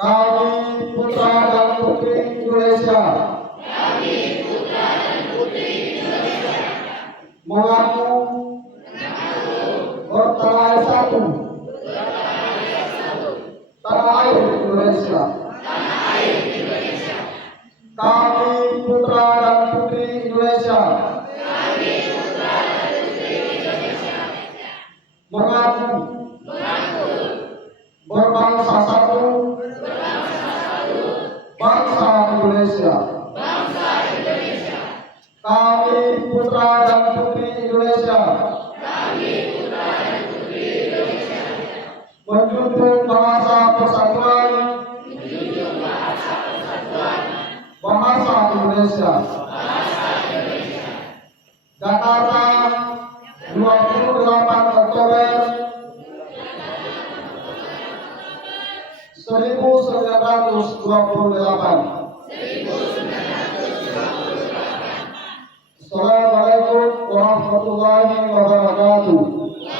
Kami putra dan putri Indonesia mengaku bertanah satu tanah air Indonesia. Kami putra dan putri Indonesia mengaku berbangsa satu bangsa Indonesia. Kami putra dan putri Indonesia menjunjung bahasa persatuan bahasa Indonesia. Jakarta 28 Oktober 1928. Assalamualaikum warahmatullahi wabarakatuh.